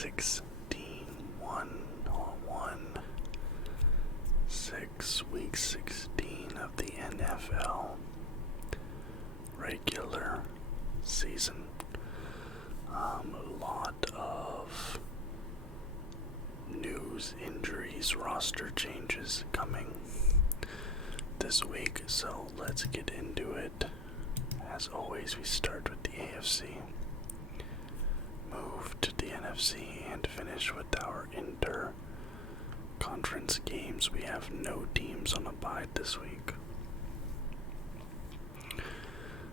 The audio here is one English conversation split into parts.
16 1 on 1 week 16 of the NFL regular season. A lot of news, injuries, roster changes coming this week, so let's get into it. As always, we start with the AFC, move to the NFC, and finish with our inter-conference games. We have no teams on a bye this week.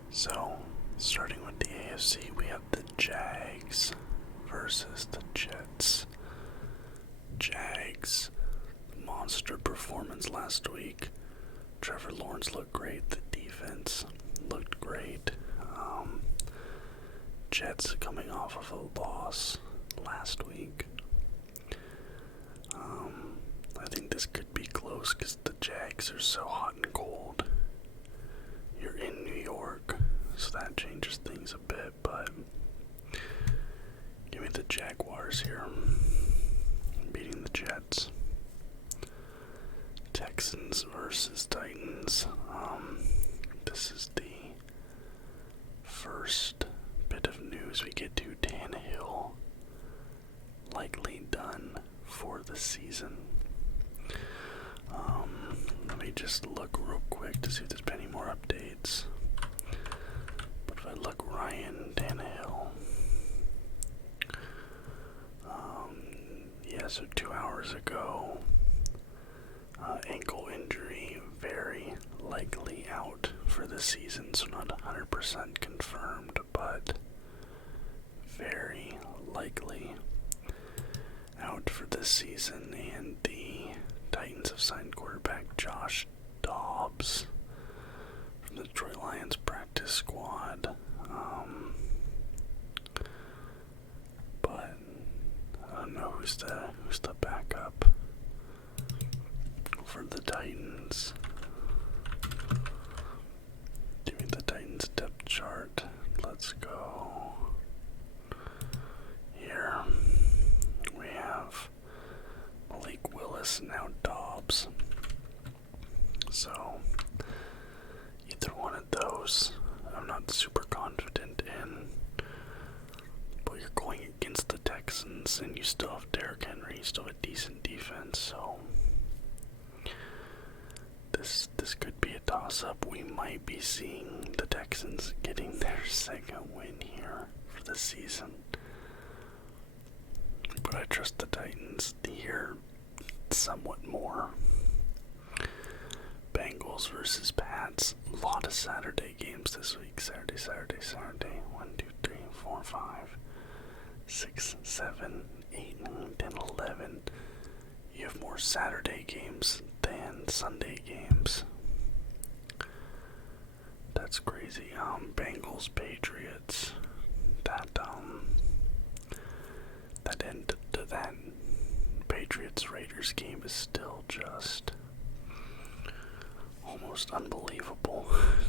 So, starting with the AFC, we have the Jags versus the Jets. Jags, monster performance last week. Trevor Lawrence looked great. The defense looked great. Jets coming off of a loss last week. I think this could be close because the Jags are so hot and cold. You're in New York, so that changes things a bit, but give me the Jaguars here, beating the Jets. Texans versus Titans. This is the first bit of news we get to. Tannehill likely done for the season. Let me just look real quick to see if there's been any more updates. But if I look, Ryan Tannehill. So 2 hours ago, ankle injury, very likely out for the season, so not 100% confirmed, but very likely out for this season. And the Titans have signed quarterback Josh Dobbs from the Detroit Lions practice squad. But I don't know who's the backup for the Titans. Give me the Titans depth chart. Let's go. Here we have Malik Willis, now Dobbs. So either one of those I'm not super confident in. But you're going against the Texans and you still have Derrick Henry, you still have a decent defense, so this could be a toss-up. We might be seeing the Texans getting their second win here for the season. But I trust the Titans here somewhat more. Bengals versus Pats. A lot of Saturday games this week. Saturday. 1, 2, 3, 4, 5, 6, 7, 8, 9, 10, 11. You have more Saturday games than Sunday games. That's crazy. Bengals, Patriots. That end to that Patriots Raiders game is still just almost unbelievable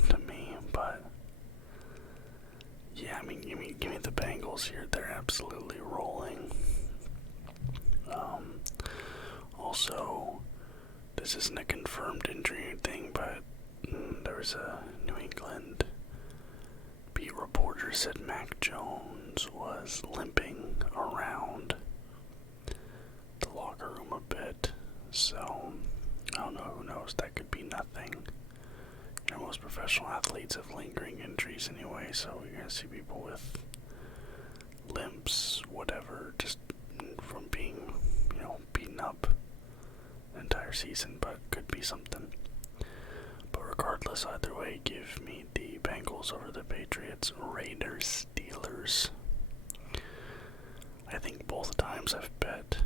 to me, but yeah, I mean, give me the Bengals here. They're absolutely rolling. Also, this isn't a confirmed injury thing, but there was a New England beat reporter said Mac Jones was limping around the locker room a bit, so I don't know, who knows, that could be nothing. You know, most professional athletes have lingering injuries anyway, so you're gonna see people with limps, whatever, just from being, beaten up the entire season, but could be something. But regardless, either way, give me the Bengals over the Patriots. Raiders, Steelers. I think both times I've bet,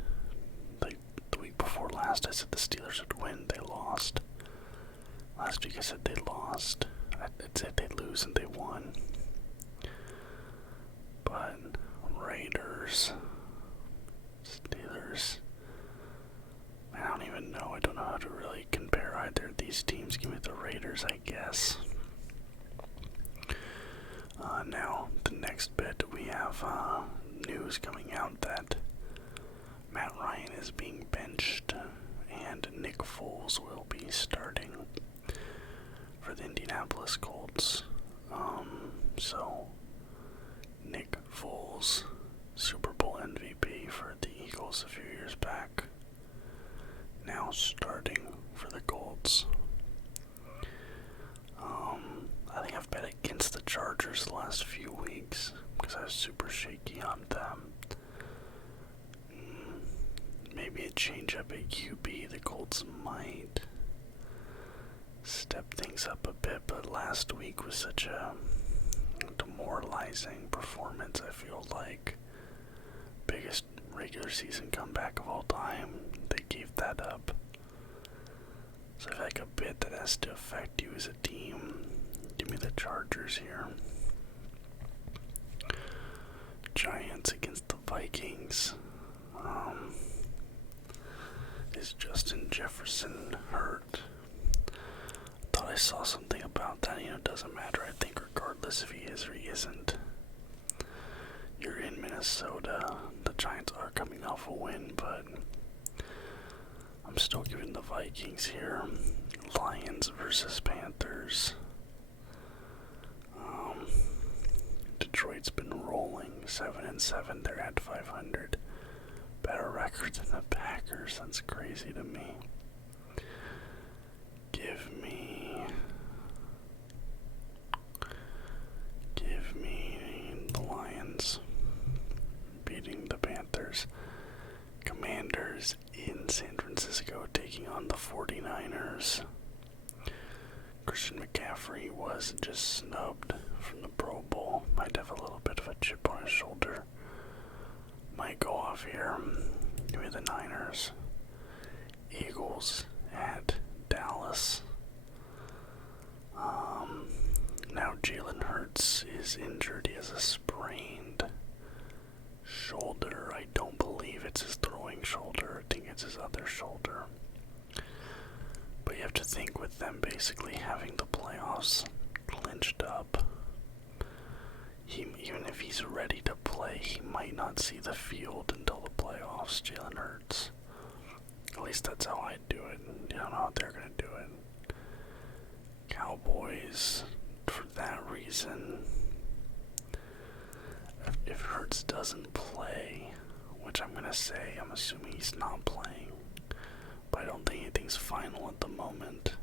like the week before last, I said the Steelers would win. They lost. Last week I said they lost. I'd said they'd lose and they won. But Raiders, Steelers. I don't even know. I don't know how to really compare either of these teams. Give me the Raiders, I guess. Now, the next bit, we have news coming out that is being benched, and Nick Foles will be starting for the Indianapolis Colts. So Nick Foles, Super Bowl MVP for the Eagles a few years back, now starting for the Colts. I think I've bet against the Chargers the last few weeks because I was super shaky on them. Maybe a change up at QB. The Colts might step things up a bit, but last week was such a demoralizing performance. I feel like biggest regular season comeback of all time. They gave that up. So I feel like a bit that has to affect you as a team. Give me the Chargers here. Giants against the Vikings. Is Justin Jefferson hurt? Thought I saw something about that. It doesn't matter. I think regardless if he is or he isn't, you're in Minnesota. The Giants are coming off a win, but I'm still giving the Vikings here. Lions versus Panthers. Detroit's been rolling 7-7. They're at 500. Better record than the Packers. That's crazy to me. Give me the Lions beating the Panthers. Commanders in San Francisco taking on the 49ers. Christian McCaffrey was just snubbed from the Pro Bowl. Might have a little bit of a chip on his shoulder. Might go off here. Give me the Niners. Eagles at Dallas. Now Jalen Hurts is injured. He has a sprained shoulder. I don't believe it's his throwing shoulder. I think it's his other shoulder. But you have to think with them basically having the playoffs clinched up, even if he's ready to play, he might not see the field until the playoffs. Jalen Hurts. At least that's how I'd do it. I don't know how they're going to do it. Cowboys, for that reason, if Hurts doesn't play, which I'm going to say, I'm assuming he's not playing, but I don't think anything's final at the moment.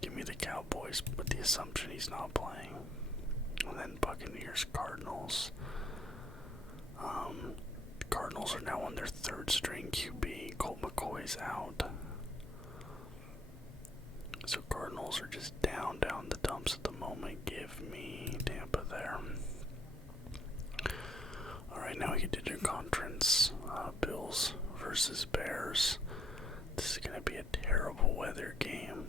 Give me the Cowboys with the assumption he's not playing. And then Buccaneers, Cardinals. Cardinals are now on their third string QB. Colt McCoy's out. So Cardinals are just down the dumps at the moment. Give me Tampa there. Alright, now we get to conference. Bills versus Bears. This is going to be a terrible weather game.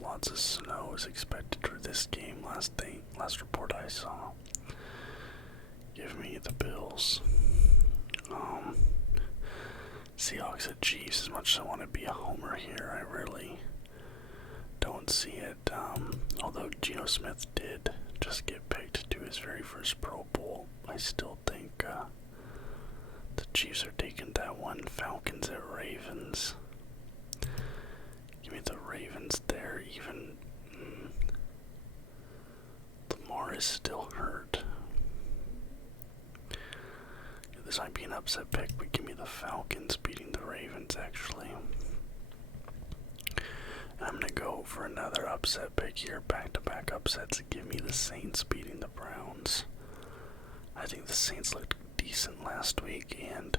Lots of snow is expected for this game. Last report I saw. Give me the Bills. Seahawks at Chiefs. As much as I want to be a homer here, I really don't see it. Although Geno Smith did just get picked to his very first Pro Bowl, I still think the Chiefs are taking that one. Falcons at Ravens. Give me the Ravens there. Even Lamar is still hurt. This might be an upset pick, but give me the Falcons beating the Ravens, actually. And I'm going to go for another upset pick here. Back-to-back upsets. Give me the Saints beating the Browns. I think the Saints looked decent last week, and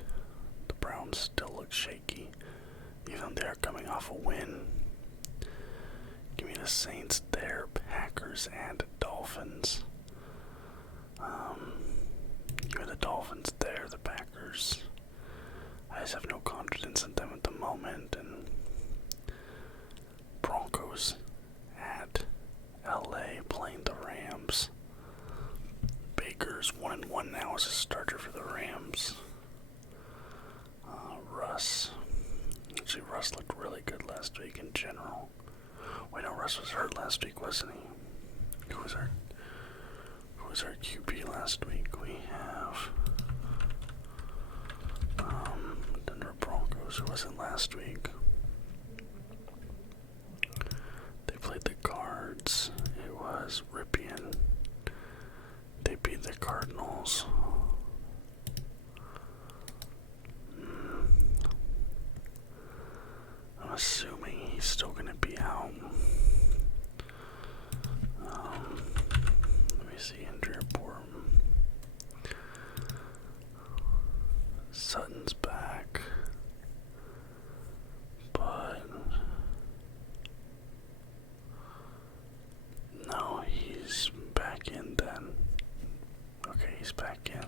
the Browns still look shaky, even though they are coming off a win. Give me the Saints there. Packers and Dolphins. Give me the Dolphins there. The Packers, I just have no confidence in them at the moment. And Broncos at LA playing the Rams. Baker's 1-1 now as a starter for the Rams. Russ. Actually, Russ looked really good last week in general. Wait, no, Russ was hurt last week, wasn't he? Who was our QB last week? We have Broncos, or was it last week? They played the Cards. It was Ripien. They beat the Cardinals. I'm assuming he's still going to be out. Let me see injury report. Sutton's back, but no, he's back in then. Okay, he's back in.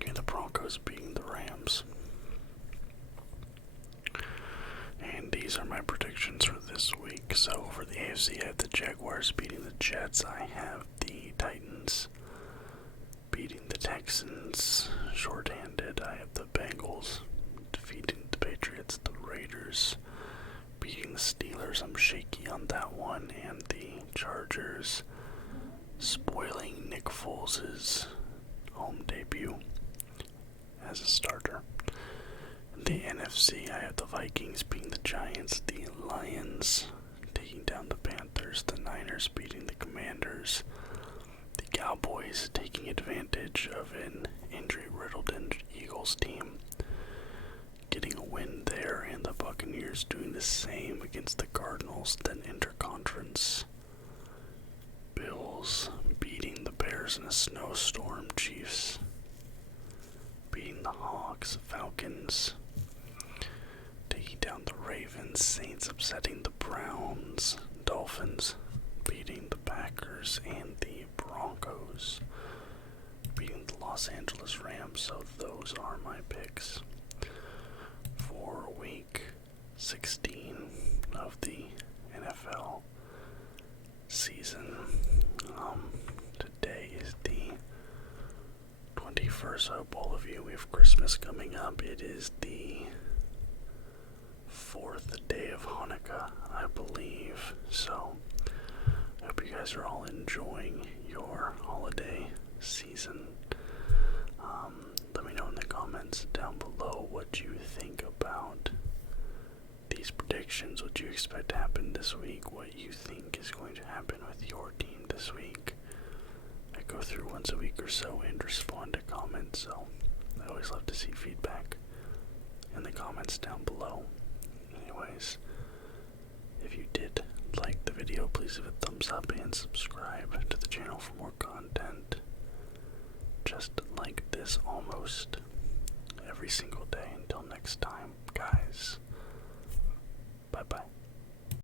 Okay, the Broncos beating the Rams. And these are my predictions for this week. So for the AFC, I have the Jaguars beating the Jets. I have the Titans beating the Texans shorthanded. I have the Bengals defeating the Patriots. The Raiders beating the Steelers. I'm shaky on that one. And the Chargers spoiling Nick Foles' home debut as a starter. In the NFC, I have the Vikings beating the Giants, the Lions taking down the Panthers, the Niners beating the Commanders, the Cowboys taking advantage of an injury-riddled Eagles team, getting a win there, and the Buccaneers doing the same against the Cardinals. Then interconference, Bills beating the Bears in a snowstorm, Chiefs beating the Hawks, Falcons taking down the Ravens, Saints upsetting the Browns, Dolphins beating the Packers, and the Broncos beating the Los Angeles Rams. So those are my picks for week 16 of the NFL season. Today is the 21st. I hope all of you, we have Christmas coming up. It is the 4th day of Hanukkah, I believe. So I hope you guys are all enjoying your holiday season. Let me know in the comments down below what you think about these predictions, what you expect to happen this week, what you think is going to happen with your team this week. I go through once a week or so and respond to comments, so I always love to see feedback in the comments down below. Anyways, if you did like the video, please give it a thumbs up and subscribe to the channel for more content just like this almost every single day. Until next time, guys, bye bye.